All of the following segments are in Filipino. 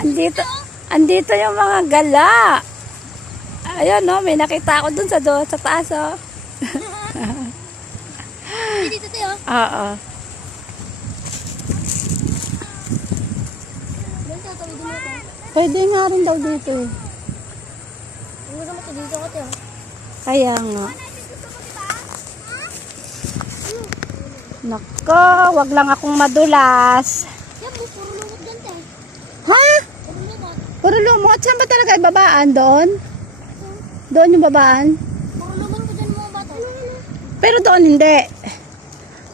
Andito, andito yung mga gala. Ayun, no, may nakita ako dun sa taas, oh. Dito tayo. Oo. Pwede nga rin daw dito. Gusto mo dito ko tayo. Kaya nga. Nako, wag lang akong madulas. Yan po, puro lumot dyan tayo. Ha? Puro lumot. Puro lumot? Saan ba talaga ibabaan? Doon? Doon yung babaan? Puro lumot ko dyan mga bata. Pero doon hindi.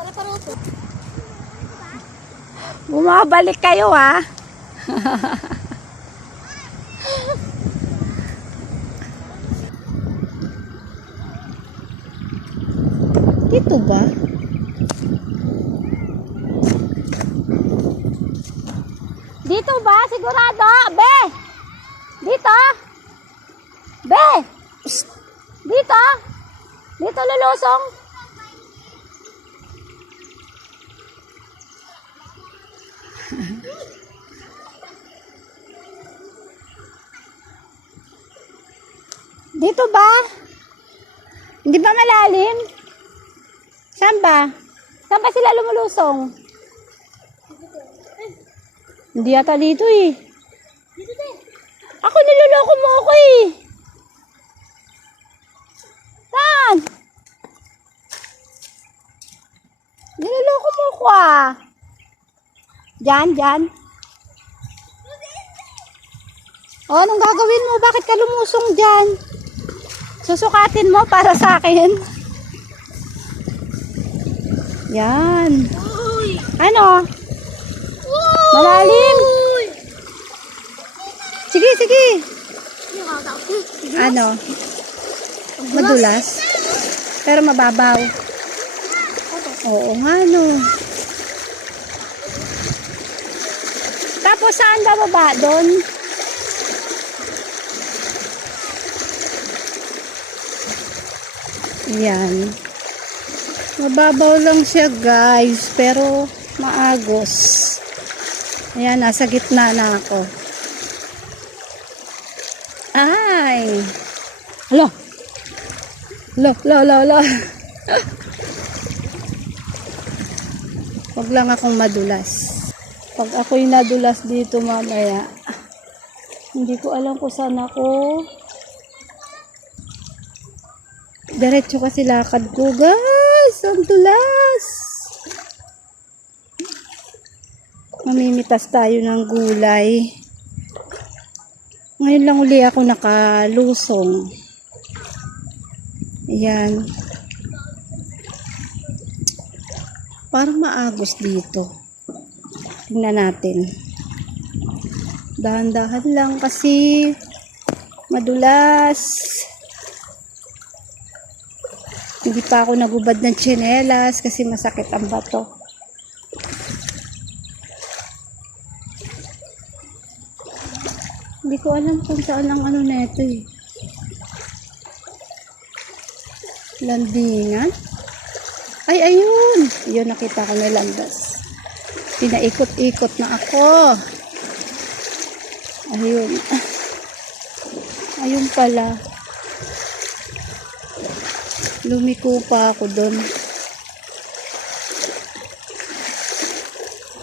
Pala-paroto. Bumabalik kayo, ha? Dito ba? Dito ba? Sigurado? Be! Dito? Be! Psst! Dito? Dito lulusong? Dito ba? Hindi ba malalim? Saan ba? Saan ba sila lumulusong? Hindi yata dito eh. Dito tayo. Ako niloloko mo ako eh. Saan? Niloloko mo ako ah. Diyan, diyan. Oh, anong gagawin mo? Bakit ka lumusong dyan? Susukatin mo para sa akin. Yan. Uy! Ano? Malalim. Sige, sige. Ano? Madulas. Pero mababaw. Oo nga no. Tapos saan ka baba? Doon? Yan. Mababaw lang siya guys. Pero maagos. Ayan, nasa gitna na ako. Ay! Hala! Hala, hala, hala, hala. Huwag lang akong madulas. Pag ako'y nadulas dito mamaya, hindi ko alam kung saan ako. Diretso kasi lakad ko, guys. Ang dulas. Mamimitas tayo ng gulay. Ngayon lang uli ako nakalusong. Ayan. Parang maagos dito. Tingnan natin. Dahan-dahan lang kasi madulas. Hindi pa ako nagubad ng tsinelas kasi masakit ang bato. Hindi ko alam kung saan ang ano neto eh. Landingan. Ay, ayun. Ayun, nakita ko na landas. Pinaikot-ikot na ako. Ayun. Ayun pala. Lumiko pa ako doon.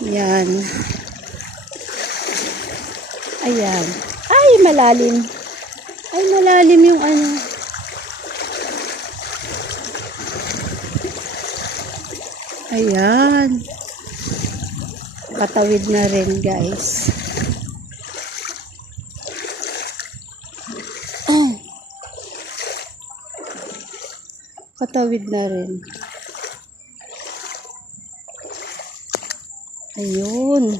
Yan. Ayan. Ay, malalim. Ay, malalim yung ano. Ayan. Katawid na rin, guys. Katawid na rin. Ayun.